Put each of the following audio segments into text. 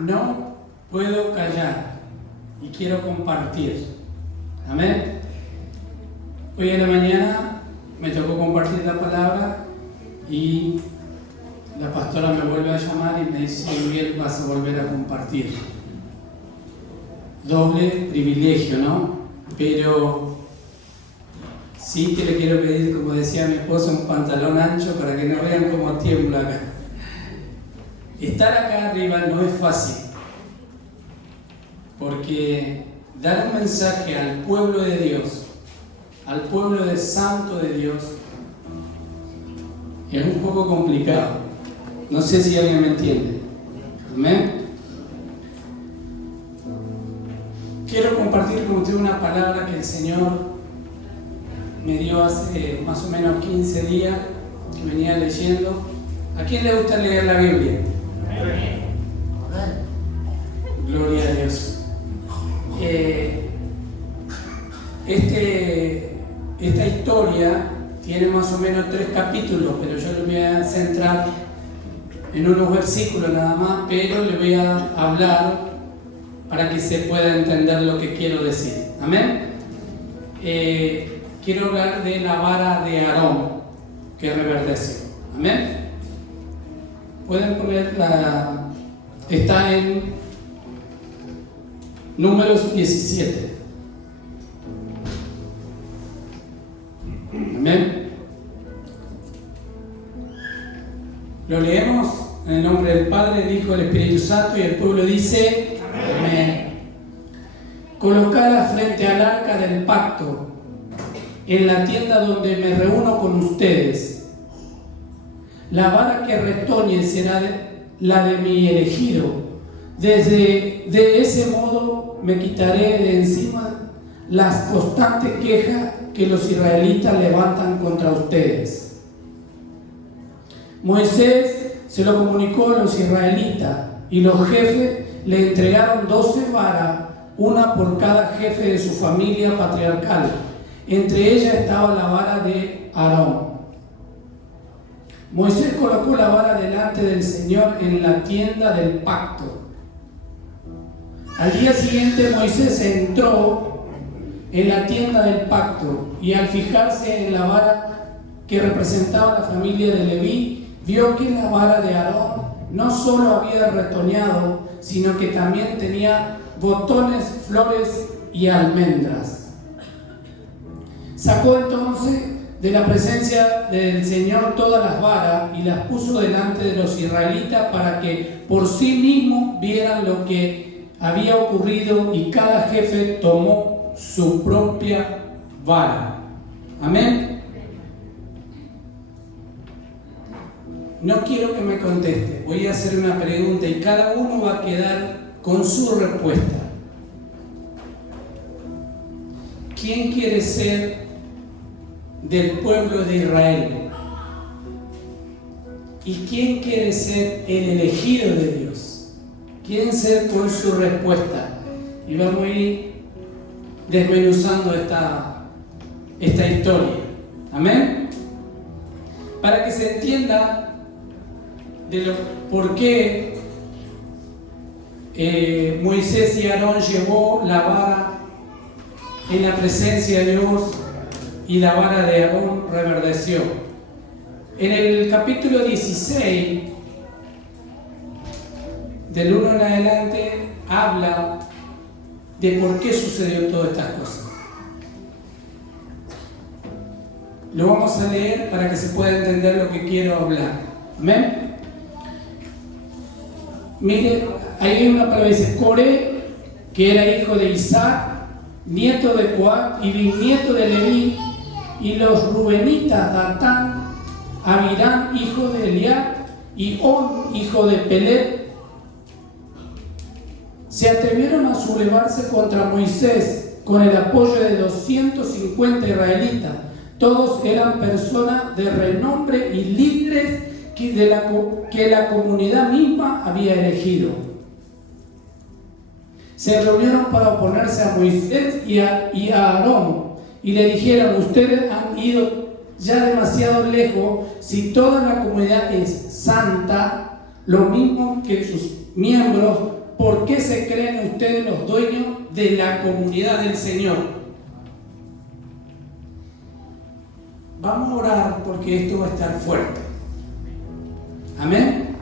no puedo callar y quiero compartir. Amén. Hoy en la mañana me tocó compartir la palabra y la pastora me vuelve a llamar y me dice: Miguel, vas a volver a compartir. Doble privilegio, ¿no? Pero sí que le quiero pedir, como decía mi esposa, un pantalón ancho para que no vean cómo tiembla acá. Estar acá arriba no es fácil, porque dar un mensaje al pueblo de Dios, al pueblo de santo de Dios, es un poco complicado. No sé si alguien me entiende. Amén. Quiero compartir con usted una palabra que el Señor me dio hace más o menos 15 días, que venía leyendo. ¿A quién le gusta leer la Biblia? Gloria a Dios. Esta historia tiene más o menos 3 capítulos, pero yo le voy a centrar en unos versículos nada más, pero le voy a hablar para que se pueda entender lo que quiero decir. Amén. Quiero hablar de la vara de Aarón que reverdeció. Amén. Pueden poner está en Números 17. Amén. Lo leemos en el nombre del Padre, del Hijo y del Espíritu Santo, y el pueblo dice: Amén. Colocada frente al arca del pacto, en la tienda donde me reúno con ustedes. La vara que retoñe será la de mi elegido. De ese modo me quitaré de encima las constantes quejas que los israelitas levantan contra ustedes. Moisés se lo comunicó a los israelitas y los jefes le entregaron 12 varas, una por cada jefe de su familia patriarcal. Entre ellas estaba la vara de Aarón. Moisés colocó la vara delante del Señor en la tienda del pacto. Al día siguiente Moisés entró en la tienda del pacto y al fijarse en la vara que representaba la familia de Leví, vio que la vara de Aarón no solo había retoñado, sino que también tenía botones, flores y almendras. Sacó entonces de la presencia del Señor todas las varas y las puso delante de los israelitas para que por sí mismos vieran lo que había ocurrido, y cada jefe tomó su propia vara. Amén. No quiero que me conteste, voy a hacer una pregunta y cada uno va a quedar con su respuesta. ¿Quién quiere ser del pueblo de Israel? ¿Y quién quiere ser el elegido de Dios? ¿Quién ser con su respuesta? Y vamos a ir desmenuzando esta historia. Amén. Para que se entienda por qué Moisés y Aarón llevó la vara en la presencia de Dios y la vara de Aarón reverdeció. En el capítulo 16, del 1 en adelante, habla de por qué sucedió todas estas cosas. Lo vamos a leer para que se pueda entender lo que quiero hablar. Amén. Mire, ahí hay una palabra que dice: Coré, que era hijo de Isaac, nieto de Coat y bisnieto de Leví, y los rubenitas Datán, Abirán, hijo de Eliab, y On, hijo de Pelet, se atrevieron a sublevarse contra Moisés con el apoyo de 250 israelitas. Todos eran personas de renombre y líderes que la comunidad misma había elegido. Se reunieron para oponerse a Moisés y a Aarón, y le dijeron: ustedes han ido ya demasiado lejos. Si toda la comunidad es santa, lo mismo que sus miembros, ¿por qué se creen ustedes los dueños de la comunidad del Señor? Vamos a orar porque esto va a estar fuerte. Amén.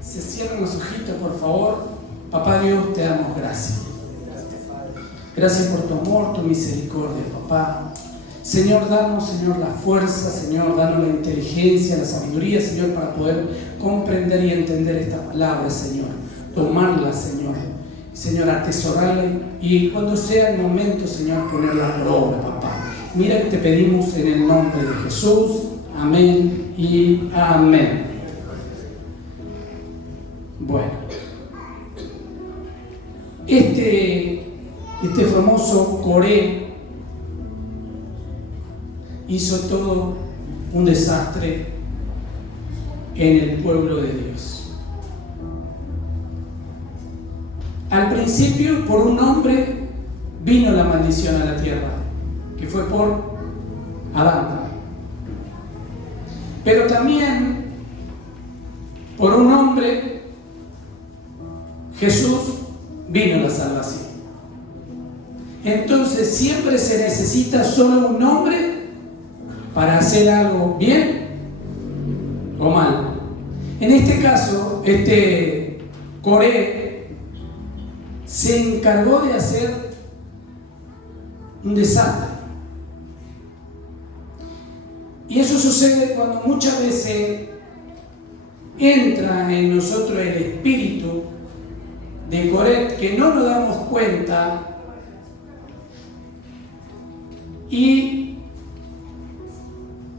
Se cierran los ojitos, por favor. Papá Dios, te damos gracias. Gracias por tu amor, tu misericordia, papá. Señor, danos, Señor, la fuerza, Señor, danos la inteligencia, la sabiduría, Señor, para poder comprender y entender esta palabra, Señor. Tomarla, Señor. Señor, atesorarla y cuando sea el momento, Señor, ponerla por obra, papá. Mira que te pedimos en el nombre de Jesús. Amén y amén. Bueno. Este famoso Coré hizo todo un desastre en el pueblo de Dios. Al principio, por un hombre vino la maldición a la tierra, que fue por Adán. Pero también por un hombre, Jesús, vino la salvación. Entonces siempre se necesita solo un hombre para hacer algo bien o mal. En este caso, Coré se encargó de hacer un desastre. Y eso sucede cuando muchas veces entra en nosotros el espíritu de Coré, que no nos damos cuenta y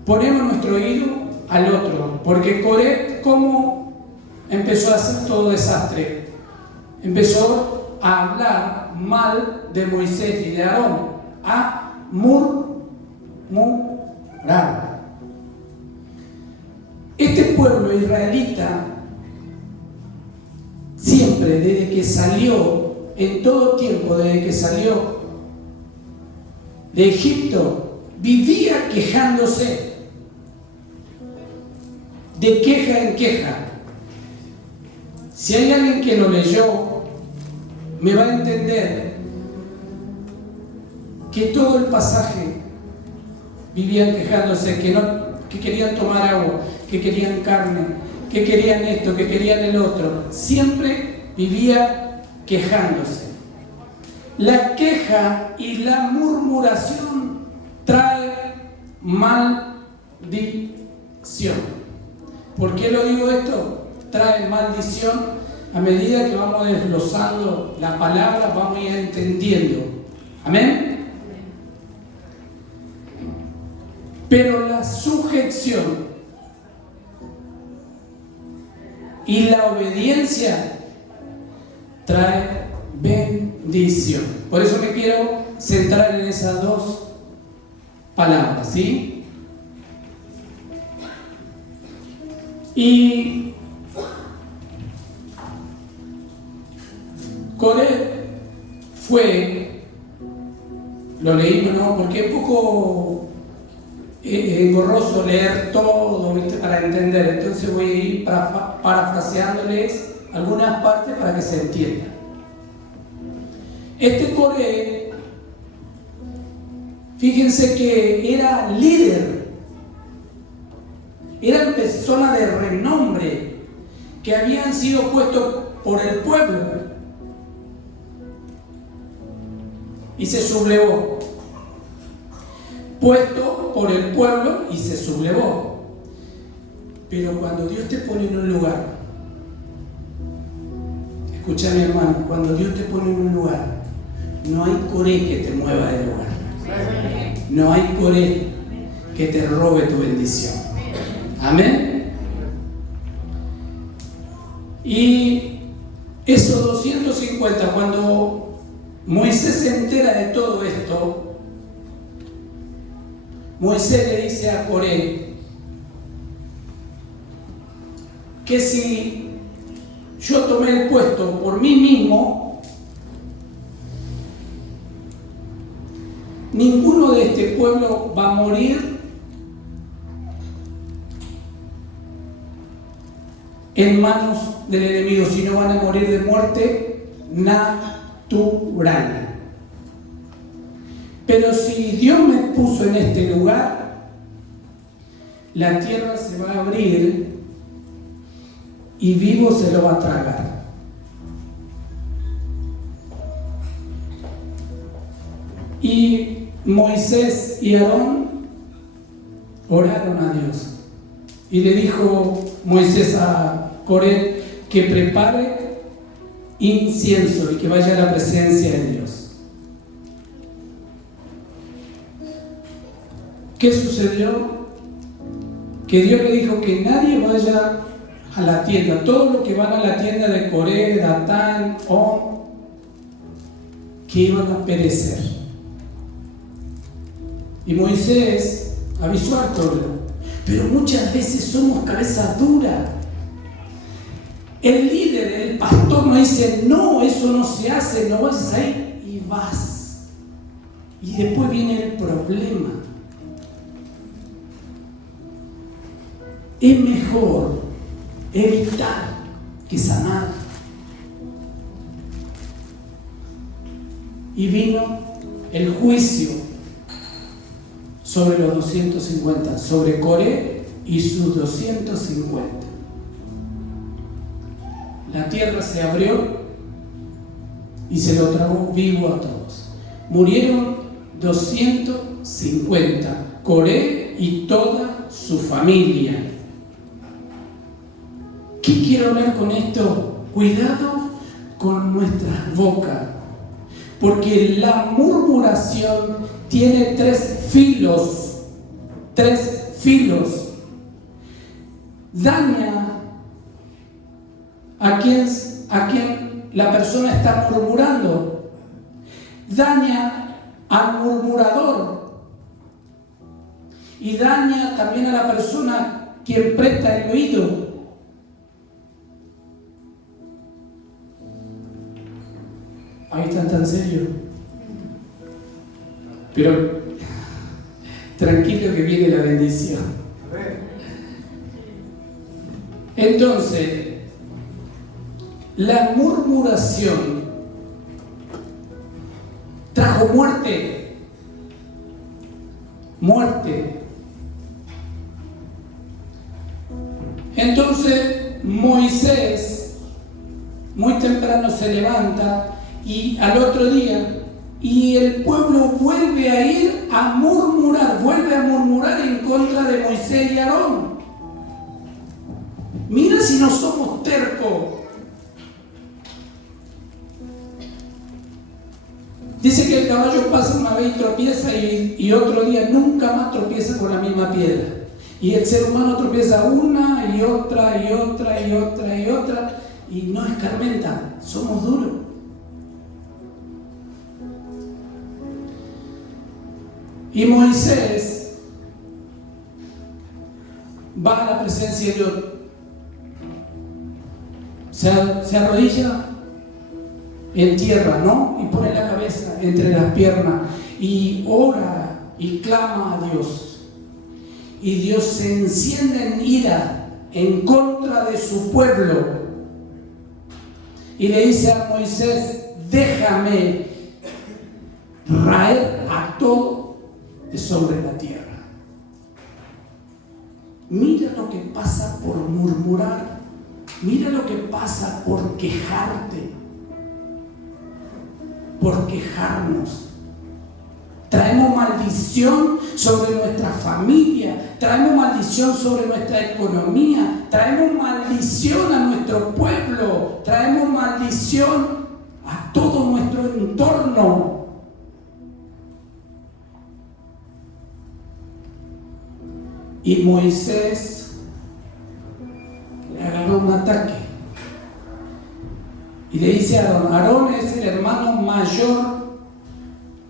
ponemos nuestro oído al otro, porque Coré, ¿cómo empezó a hacer todo desastre? Empezó a hablar mal de Moisés y de Aarón, a murmurar. Este pueblo israelita siempre, desde que salió, en todo tiempo, desde que salió de Egipto, vivía quejándose, de queja en queja. Si hay alguien que lo leyó, me va a entender que todo el pasaje vivían quejándose, que querían tomar agua, que querían carne, que querían esto, que querían el otro. Siempre vivía quejándose. La queja y la murmuración trae maldición. ¿Por qué lo digo esto? Trae maldición. A medida que vamos desglosando la palabra, vamos a ir entendiendo. Amén. Pero la sujeción y la obediencia trae bendición. Por eso me quiero centrar en esas dos palabras, ¿sí? Y Coré fue, lo leímos, ¿no? Porque es un poco engorroso leer todo, ¿viste? Para entender. Entonces voy a ir parafraseándoles algunas partes para que se entienda. Este Coré, fíjense que era líder, eran personas de renombre que habían sido puestos por el pueblo y se sublevó. Puesto por el pueblo y se sublevó. Pero cuando Dios te pone en un lugar, escucha mi hermano, cuando Dios te pone en un lugar, no hay Coré que te mueva del lugar. No hay Coré que te robe tu bendición. Amén. Y esos 250, cuando Moisés se entera de todo esto, Moisés le dice a Coré que si yo tomé el puesto por mí mismo, ninguno de este pueblo va a morir en manos del enemigo, sino van a morir de muerte natural. Pero si Dios me puso en este lugar, la tierra se va a abrir y vivo se lo va a tragar. Y Moisés y Aarón oraron a Dios. Y le dijo Moisés a Coré que prepare incienso y que vaya a la presencia de Dios. ¿Qué sucedió? Que Dios le dijo que nadie vaya a la tienda. Todos los que van a la tienda de Coré, Datán, On, que iban a perecer. Y Moisés avisó al pueblo. Pero muchas veces somos cabeza dura. El líder, el pastor nos dice, no, eso no se hace, no vayas ahí, y vas. Y después viene el problema. Es mejor evitar que sanar. Y vino el juicio sobre los 250, sobre Coré y sus 250. La tierra se abrió y se lo tragó vivo a todos. Murieron 250, Coré y toda su familia. ¿Qué quiero hablar con esto? Cuidado con nuestras bocas, porque la murmuración tiene tres filos. Daña a quien la persona está murmurando. Daña al murmurador. Y daña también a la persona quien presta el oído. Ahí están tan serios. Pero tranquilo que viene la bendición. Entonces, la murmuración trajo muerte. Entonces, Moisés muy temprano se levanta y al otro día, y el pueblo vuelve a ir a murmurar, en contra de Moisés y Aarón. Mira si no somos tercos. Dice que el caballo pasa una vez y tropieza y otro día nunca más tropieza con la misma piedra. Y el ser humano tropieza una y otra y no escarmenta. Somos duros. Y Moisés va a la presencia de Dios. Se arrodilla en tierra, ¿no? Y pone la cabeza entre las piernas y ora y clama a Dios. Y Dios se enciende en ira en contra de su pueblo. Y le dice a Moisés, déjame raer a todo de sobre la tierra. Mira lo que pasa por murmurar. Mira lo que pasa por quejarte. Por quejarnos. Traemos maldición sobre nuestra familia, traemos maldición sobre nuestra economía, traemos maldición a nuestro pueblo, traemos maldición a todo nuestro entorno. Y Moisés le agarró un ataque y le dice a Aarón, Aarón es el hermano mayor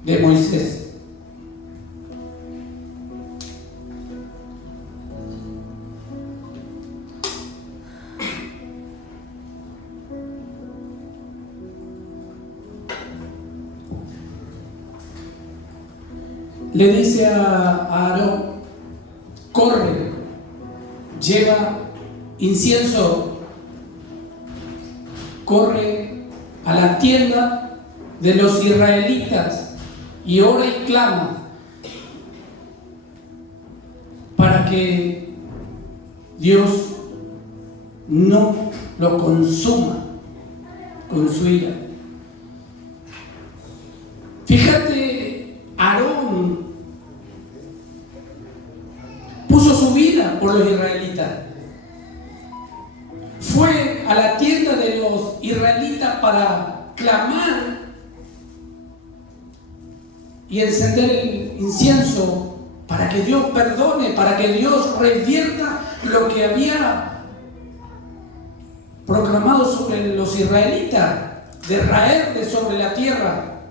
de Moisés. Le dice a Aarón, corre, lleva incienso corre a la tienda de los israelitas y ora y clama para que Dios no lo consuma con su ira. Fíjate, Aarón puso su vida por los israelitas. Fue a la tienda de los israelitas para clamar y encender el incienso para que Dios perdone, para que Dios revierta lo que había proclamado sobre los israelitas, de raer de sobre la tierra.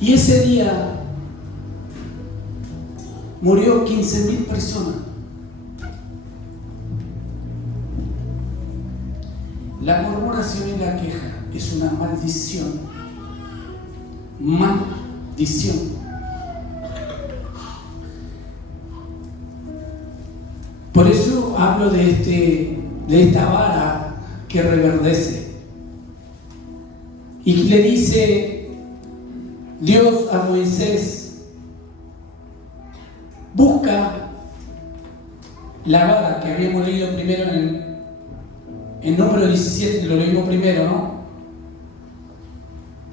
Y ese día murió 15,000 personas. La murmuración y la queja es una maldición. Maldición. Por eso hablo de esta vara que reverdece. Y le dice Dios a Moisés: busca la vara que habíamos leído primero en Número 17, que lo leímos primero, ¿no?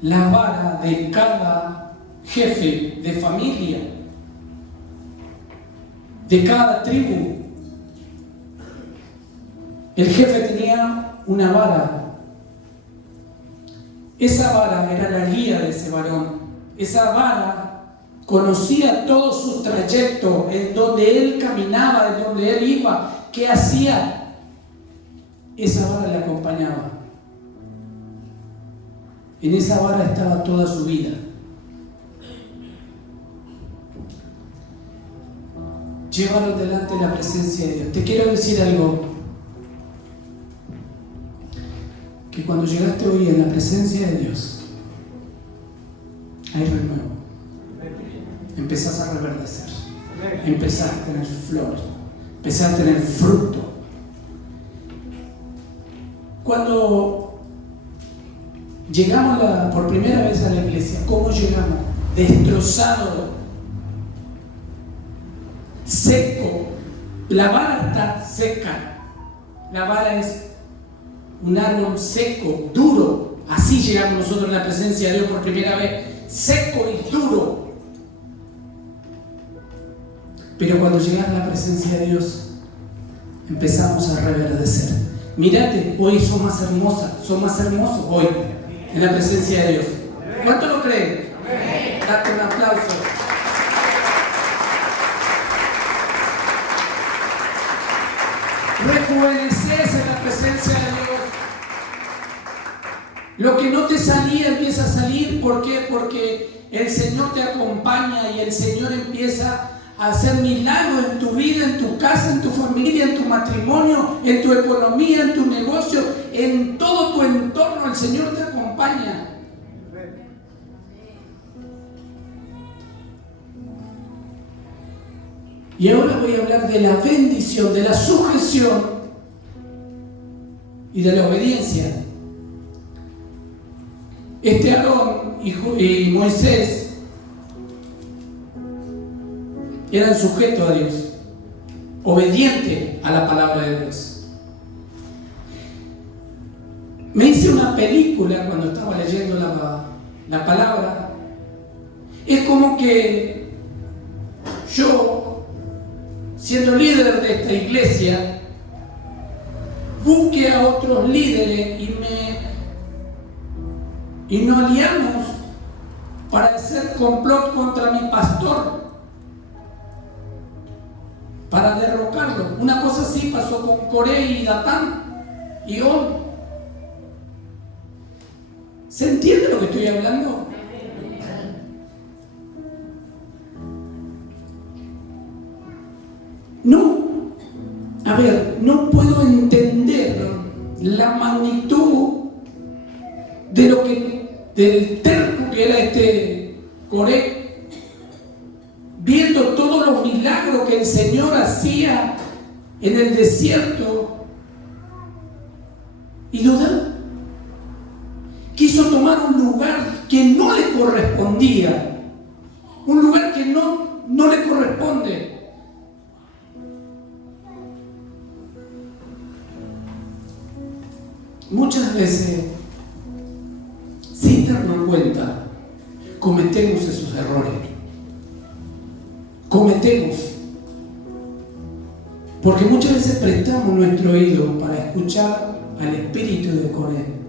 La vara de cada jefe de familia, de cada tribu. El jefe tenía una vara. Esa vara era la guía de ese varón. Esa vara conocía todo su trayecto, en donde él caminaba, en donde él iba, qué hacía. Esa vara le acompañaba. En esa vara estaba toda su vida. Llévalo delante de la presencia de Dios. Te quiero decir algo. Que cuando llegaste hoy en la presencia de Dios, hay renuevo. Empezás a reverdecer. Empezás a tener flor. Empezás a tener fruto. Cuando llegamos por primera vez a la iglesia, ¿cómo llegamos? Destrozado, seco. La vara está seca. La vara es un árbol seco, duro. Así llegamos nosotros a la presencia de Dios por primera vez, seco y duro. Pero cuando llegamos a la presencia de Dios, empezamos a reverdecer. Mírate, hoy son más hermosas, son más hermosos hoy en la presencia de Dios. ¿Cuánto lo creen? Date un aplauso. Rejuveneces en la presencia de Dios. Lo que no te salía empieza a salir. ¿Por qué? Porque el Señor te acompaña y el Señor empieza a hacer milagros en tu vida, en tu casa, en tu familia, en tu matrimonio, en tu economía, en tu negocio, en todo tu entorno. El Señor te acompaña. Y ahora voy a hablar de la bendición, de la sujeción y de la obediencia. Aarón y Moisés eran sujetos a Dios, obedientes a la palabra de Dios. Me hice una película cuando estaba leyendo la palabra. Es como que yo, siendo líder de esta iglesia, busque a otros líderes y nos aliamos para hacer complot contra mi pastor, para derrocarlo. Una cosa así pasó con Coré y Datán y On. ¿Se entiende lo que estoy hablando? No puedo entender la magnitud del terco que era Coré, viendo todos los milagros que el Señor hacía en el desierto y dudar. Quiso tomar un lugar que no le correspondía, un lugar que no le corresponde. Muchas veces, sin darnos cuenta, cometemos esos errores. Cometemos. Porque muchas veces prestamos nuestro oído para escuchar al Espíritu de Coré.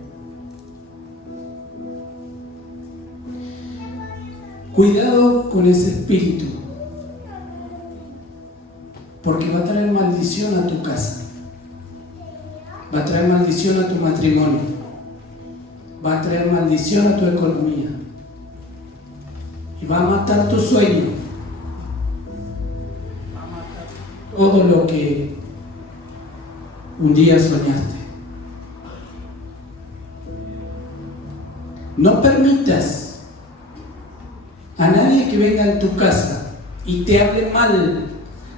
Cuidado con ese espíritu, porque va a traer maldición a tu casa, va a traer maldición a tu matrimonio, va a traer maldición a tu economía y va a matar tu sueño, va a matar todo lo que un día soñaste. No permitas a nadie que venga en tu casa y te hable mal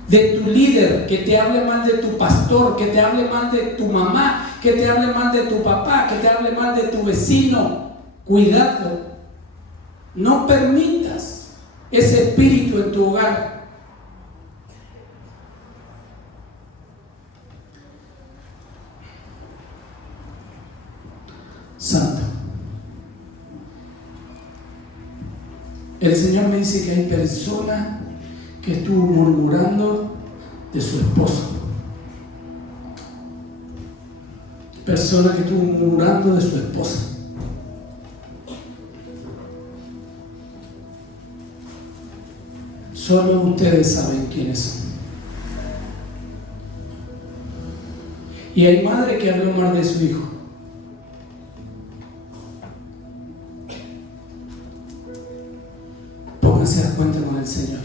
de tu líder, que te hable mal de tu pastor, que te hable mal de tu mamá, que te hable mal de tu papá, que te hable mal de tu vecino. Cuidado, no permitas ese espíritu en tu hogar. Santo. El Señor me dice que hay personas que estuvo murmurando de su esposo. Persona que estuvo murmurando de su esposa. Solo ustedes saben quiénes son. Y hay madre que habló mal de su hijo. Pónganse a cuenta con el Señor.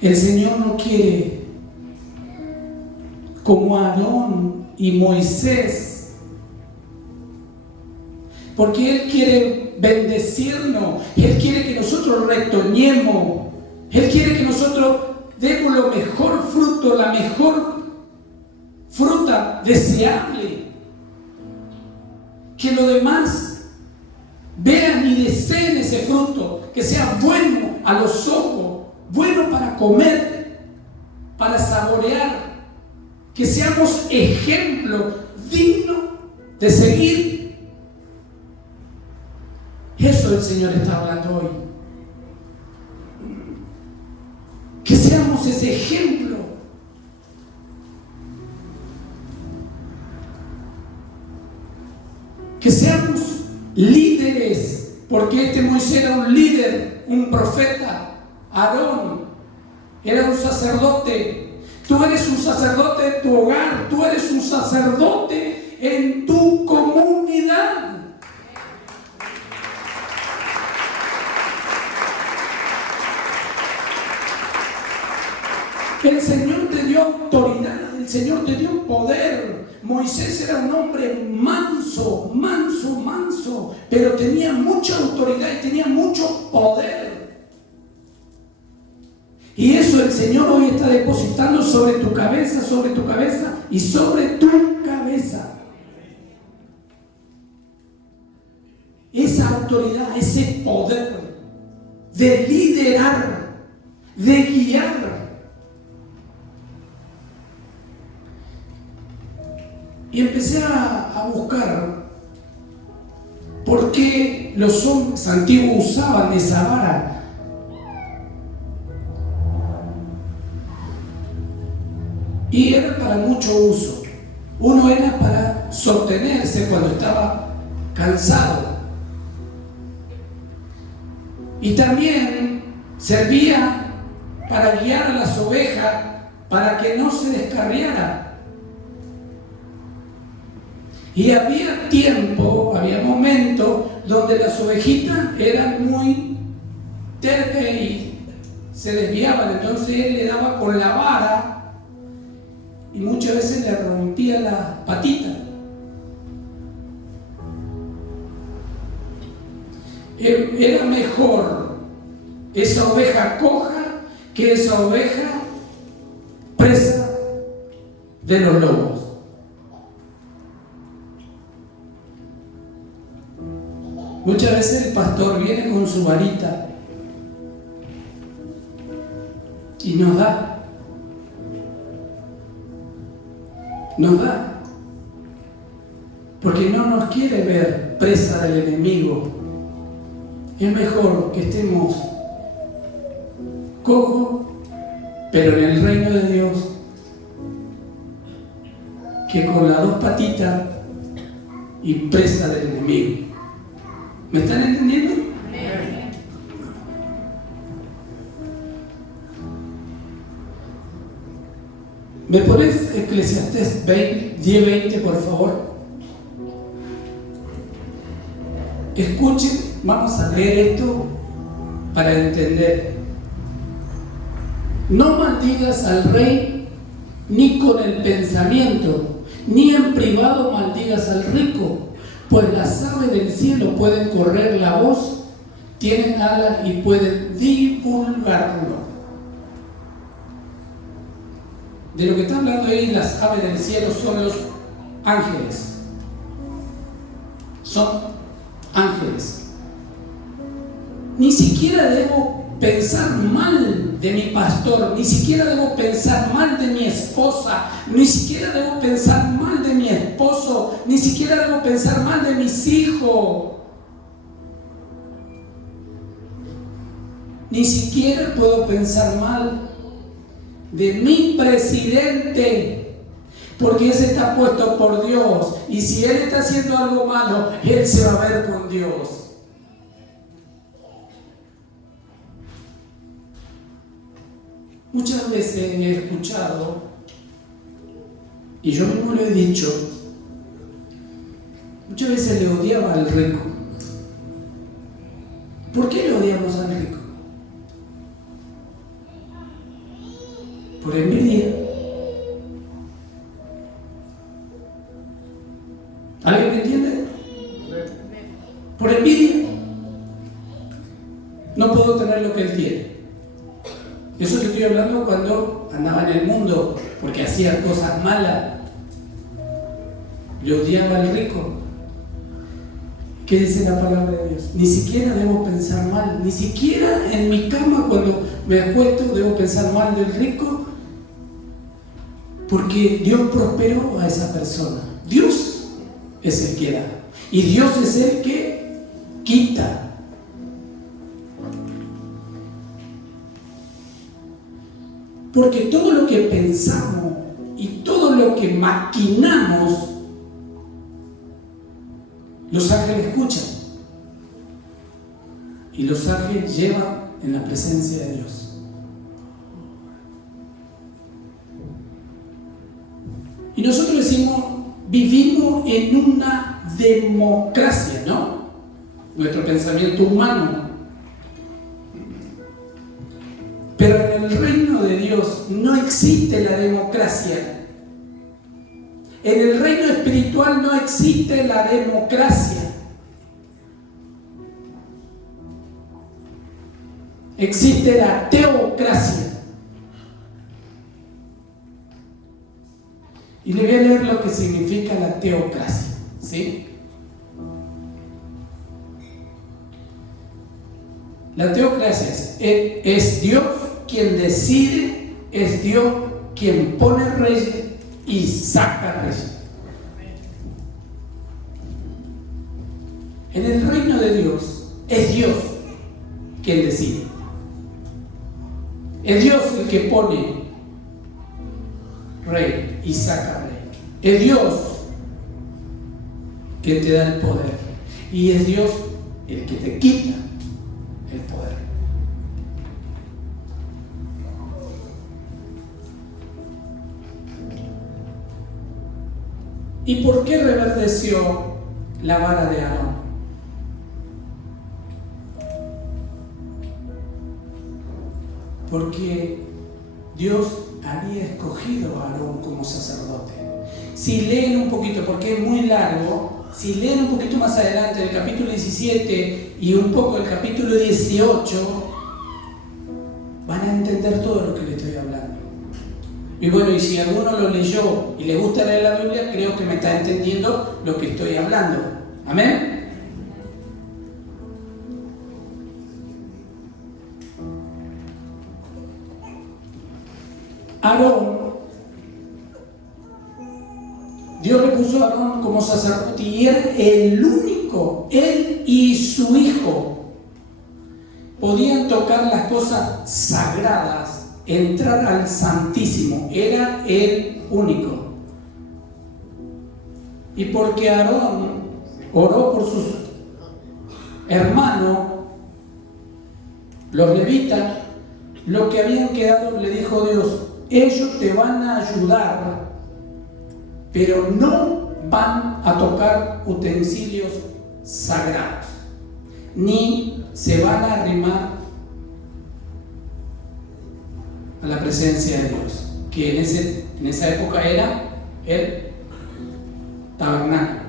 El Señor no quiere, como Aarón y Moisés, porque Él quiere bendecirnos, Él quiere que nosotros retoñemos, Él quiere que nosotros demos lo mejor fruto, la mejor fruta deseable, que los demás vean y deseen ese fruto, que sea bueno a los ojos, bueno para comer, para saborear, que seamos ejemplo digno de seguir. Eso el Señor está hablando hoy. Que seamos ese ejemplo. Que seamos líderes, porque este Moisés era un líder, un profeta. Aarón era un sacerdote. Tú eres un sacerdote en tu hogar, tú eres un sacerdote en tu comunidad. El Señor te dio autoridad, el Señor te dio poder. Moisés era un hombre manso, pero tenía mucha autoridad y tenía mucho poder. Y eso el Señor hoy está depositando sobre tu cabeza y sobre tu cabeza. Esa autoridad, ese poder de liderar, de guiar. Y empecé a buscar por qué los hombres antiguos usaban esa vara. Y era para mucho uso. Uno era para sostenerse cuando estaba cansado. Y también servía para guiar a las ovejas para que no se descarriara. Y había tiempo, había momentos donde las ovejitas eran muy tercas y se desviaban. Entonces él le daba con la vara y muchas veces le rompía las patitas. Era mejor esa oveja coja que esa oveja presa de los lobos. Muchas veces el pastor viene con su varita y nos da, porque no nos quiere ver presa del enemigo. Es mejor que estemos cojos, pero en el reino de Dios, que con las dos patitas y presa del enemigo. ¿Me están entendiendo? ¿Me pones Eclesiastés 10:20, por favor? Escuchen, vamos a leer esto para entender. No maldigas al rey, ni con el pensamiento, ni en privado maldigas al rico, pues las aves del cielo pueden correr la voz, tienen alas y pueden divulgarlo. De lo que está hablando ahí, las aves del cielo son los ángeles. Son ángeles. Ni siquiera debo pensar mal de mi pastor, ni siquiera debo pensar mal de mi esposa, ni siquiera debo pensar mal de mi esposo, ni siquiera debo pensar mal de mis hijos. Ni siquiera puedo pensar mal de mi presidente, porque ese está puesto por Dios, y si él está haciendo algo malo, él se va a ver con Dios. Muchas veces he escuchado, y yo mismo lo he dicho, muchas veces le odiaba al rico. ¿Por qué le odiamos al rico? Por envidia. ¿Alguien me entiende? Por envidia. No puedo tener lo que él tiene. Eso te estoy hablando cuando andaba en el mundo, porque hacía cosas malas. Le odiaba al rico. ¿Qué dice la palabra de Dios? Ni siquiera debo pensar mal, ni siquiera en mi cama cuando me acuesto debo pensar mal del rico, porque Dios prosperó a esa persona. Dios es el que da y Dios es el que quita. Porque todo lo que pensamos y todo lo que maquinamos, los ángeles escuchan y los ángeles llevan en la presencia de Dios. Y nosotros decimos, vivimos en una democracia, ¿no? Nuestro pensamiento humano. Pero en el reino de Dios no existe la democracia. En el reino espiritual no existe la democracia. Existe la teocracia. Y le voy a leer lo que significa la teocracia, ¿sí? La teocracia es Dios quien decide, es Dios quien pone reyes y saca reyes. En el reino de Dios es Dios quien decide. Es Dios el que pone rey y saca rey. Es Dios que te da el poder y es Dios el que te quita el poder. ¿Y por qué reverdeció la vara de Aarón? Porque Dios había escogido a Aarón como sacerdote. Si leen un poquito, porque es muy largo, si leen un poquito más adelante el capítulo 17 y un poco el capítulo 18, van a entender todo lo que le estoy hablando. Y bueno, y si alguno lo leyó y le gusta leer la Biblia, creo que me está entendiendo lo que estoy hablando. ¿Amén? Aarón, Dios le puso a Aarón como sacerdote y era el único, él y su hijo podían tocar las cosas sagradas, entrar al Santísimo, era el único. Y porque Aarón oró por sus hermanos, los levitas, lo que habían quedado, le dijo Dios, ellos te van a ayudar, pero no van a tocar utensilios sagrados, ni se van a arrimar a la presencia de Dios, que en esa época era el tabernáculo.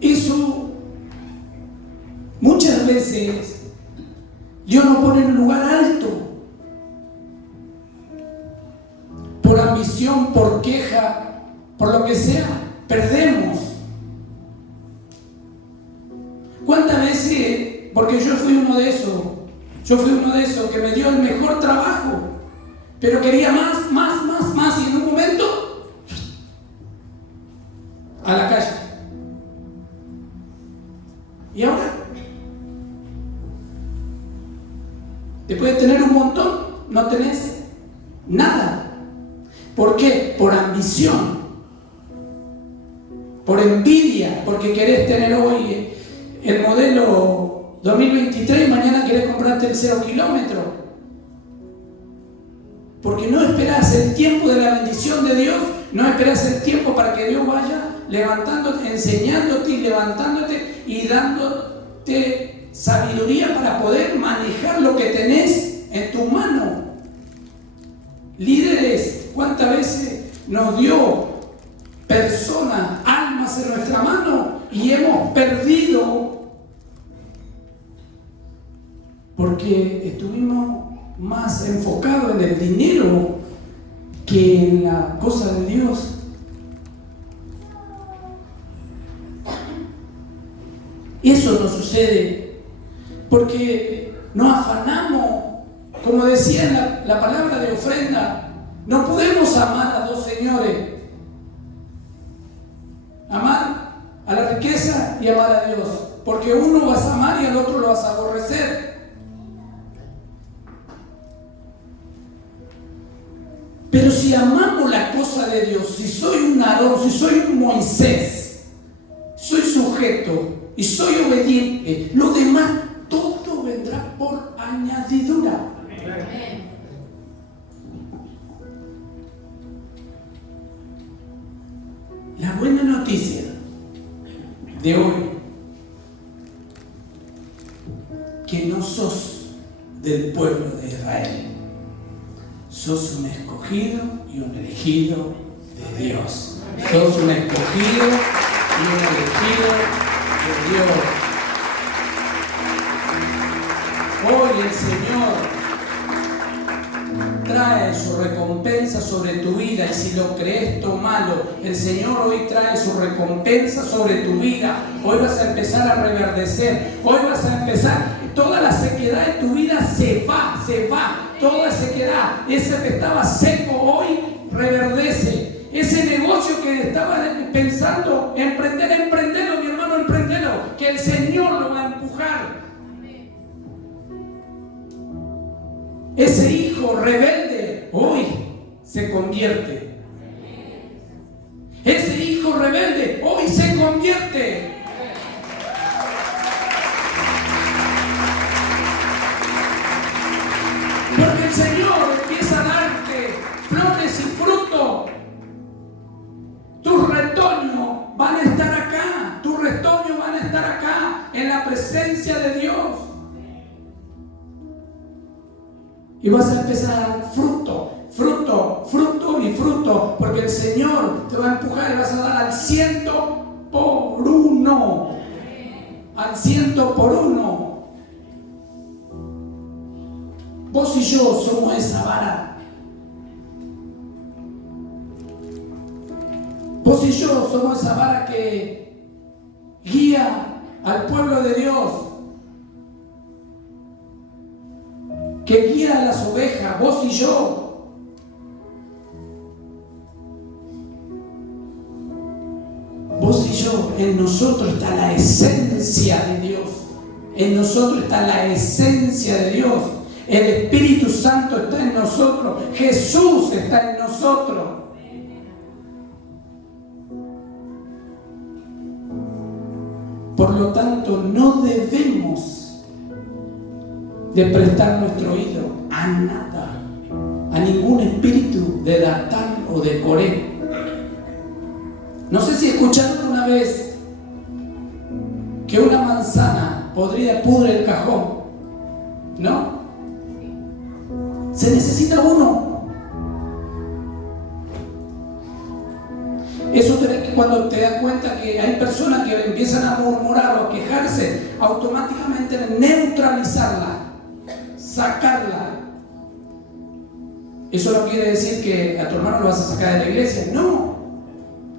Eso muchas veces Dios nos pone en un lugar alto por ambición, por queja, por lo que sea, perdemos. ¿Cuántas veces? Porque yo fui uno de esos que me dio el mejor trabajo, pero quería más, y en un momento a la calle. ¿Y ahora? Después de tener un montón, no tenés nada. ¿Por qué? Por ambición, por envidia, porque querés tener hoy el modelo 2023 y mañana querés comprarte el 0 kilómetro. Porque no esperás el tiempo de la bendición de Dios, no esperás el tiempo para que Dios vaya levantándote, enseñándote y levantándote y dándote sabiduría para poder manejar lo que tenés en tu mano. Líderes, ¿cuántas veces nos dio personas, almas en nuestra mano y hemos perdido porque estuvimos más enfocados en el dinero que en la cosa de Dios? Eso nos sucede porque nos afanamos, como decía la palabra de ofrenda. No podemos amar a dos señores, amar a la riqueza y amar a Dios, porque uno vas a amar y al otro lo vas a aborrecer. Pero si amamos la cosa de Dios, si soy un Aarón, si soy un Moisés, soy sujeto y soy obediente, lo demás todo vendrá por añadidura. Amén. La buena noticia de hoy, que no sos del pueblo de Israel, sos un escogido y un elegido de Dios. Sos un escogido y un elegido de Dios. Hoy el Señor trae su recompensa sobre tu vida, y si lo crees, tómalo. El Señor hoy trae su recompensa sobre tu vida. Hoy vas a empezar a reverdecer. Hoy vas a empezar, toda la sequedad de tu vida se va. Toda sequedad, ese que estaba seco hoy reverdece. Ese negocio que estaba pensando emprendelo, mi hermano, emprendelo, que el Señor lo va a empujar. Ese hijo rebelde hoy se convierte. Ese hijo rebelde hoy se convierte. Porque el Señor empieza a darte flores y fruto. Tus retoños van a estar acá. Tus retoños van a estar acá en la presencia de Dios. Y vas a empezar a dar fruto, porque el Señor te va a empujar y vas a dar al 100 por 1. Al al 100%. Vos y yo somos esa vara. Vos y yo somos esa vara que guía al pueblo de Dios, que guía a las ovejas, vos y yo. Vos y yo, en nosotros está la esencia de Dios. En nosotros está la esencia de Dios. El Espíritu Santo está en nosotros. Jesús está en nosotros. Por lo tanto, no debemos de prestar nuestro oído a nada, a ningún espíritu de Datán o de Coré. No sé si escucharon una vez que una manzana podrida pudre el cajón, ¿no? Se necesita uno. Eso cuando te das cuenta que hay personas que empiezan a murmurar o a quejarse, automáticamente neutralizarla, sacarla. Eso no quiere decir que a tu hermano lo vas a sacar de la iglesia, no.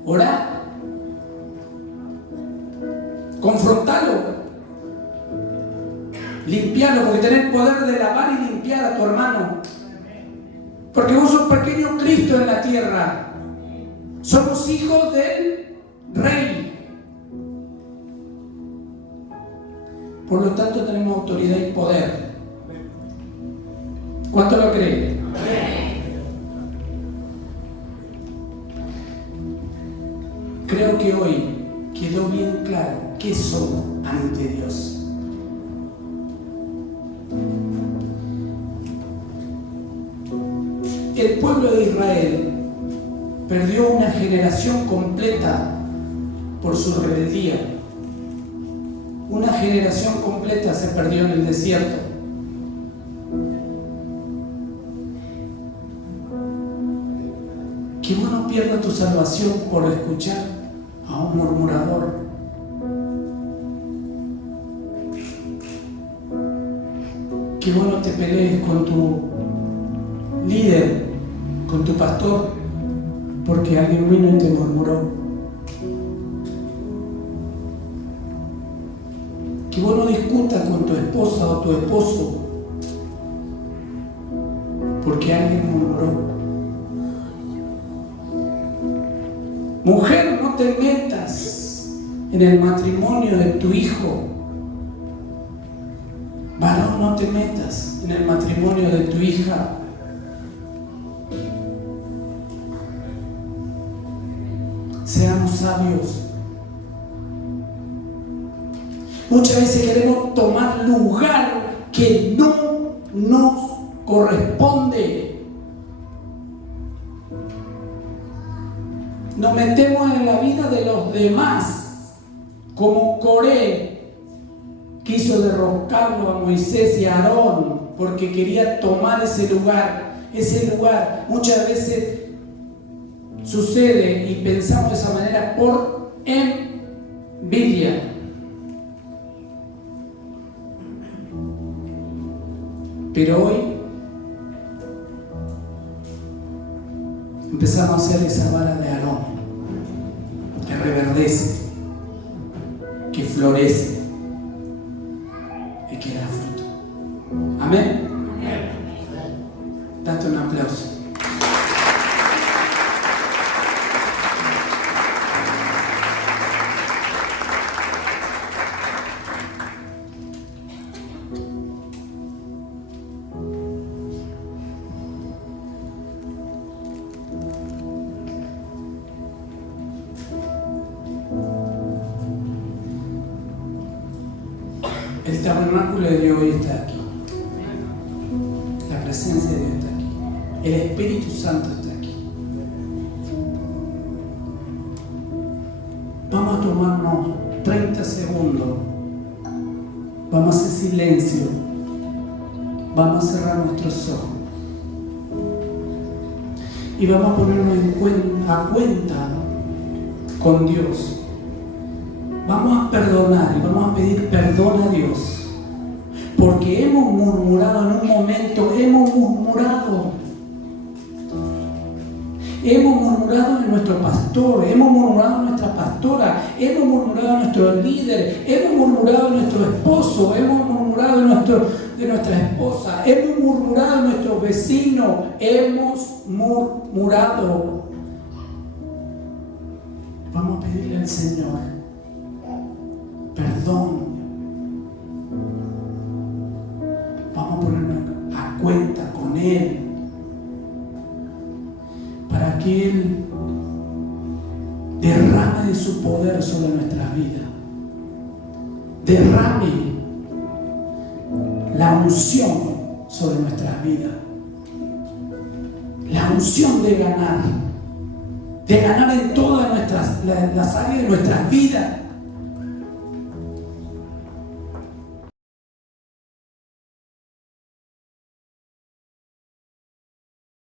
Orá, confrontalo, limpiarlo, porque tenés el poder de lavar y limpiar a tu hermano. Porque vos sos pequeño Cristo en la tierra. Somos hijos del Rey. Por lo tanto tenemos autoridad y poder. ¿Cuánto lo creen? Creo que hoy quedó bien claro qué somos ante Dios. El pueblo de Israel perdió una generación completa por su rebeldía. Una generación completa se perdió en el desierto. Que vos no pierdas tu salvación por escuchar a un murmurador. Que vos no te pelees con tu líder, con tu pastor, porque alguien vino y te murmuró. Que vos no discutas con tu esposa o tu esposo, porque alguien murmuró. Mujer, no te metas en el matrimonio de tu hijo. Varón, no te metas en el matrimonio de tu hija. Seamos sabios. Muchas veces queremos tomar lugar que no nos corresponde. Nos metemos en la vida de los demás, como Coré quiso derrocarlo a Moisés y a Aarón porque quería tomar ese lugar. Ese lugar muchas veces sucede y pensamos de esa manera por envidia. Pero hoy empezamos a hacer esa vara de Aarón, que reverdece, que florece y que da fruto. Amén. Date un aplauso. El tabernáculo de Dios hoy está aquí. La presencia de Dios está aquí. El Espíritu Santo está aquí. Vamos a tomarnos 30 segundos. Vamos a hacer silencio. Vamos a cerrar nuestros ojos. Y vamos a ponernos a cuenta con Dios. Vamos a perdonar y vamos a pedir perdón a Dios. Porque hemos murmurado en un momento, hemos murmurado en nuestro pastor, hemos murmurado en nuestra pastora, hemos murmurado en nuestro líder, hemos murmurado en nuestro esposo, hemos murmurado de nuestra esposa, hemos murmurado en nuestros vecinos, hemos murmurado. Vamos a pedirle al Señor perdón. Vamos a ponernos a cuenta con Él para que Él derrame de su poder sobre nuestras vidas. Derrame la unción sobre nuestras vidas. La unción de ganar en todas las áreas de nuestras vidas.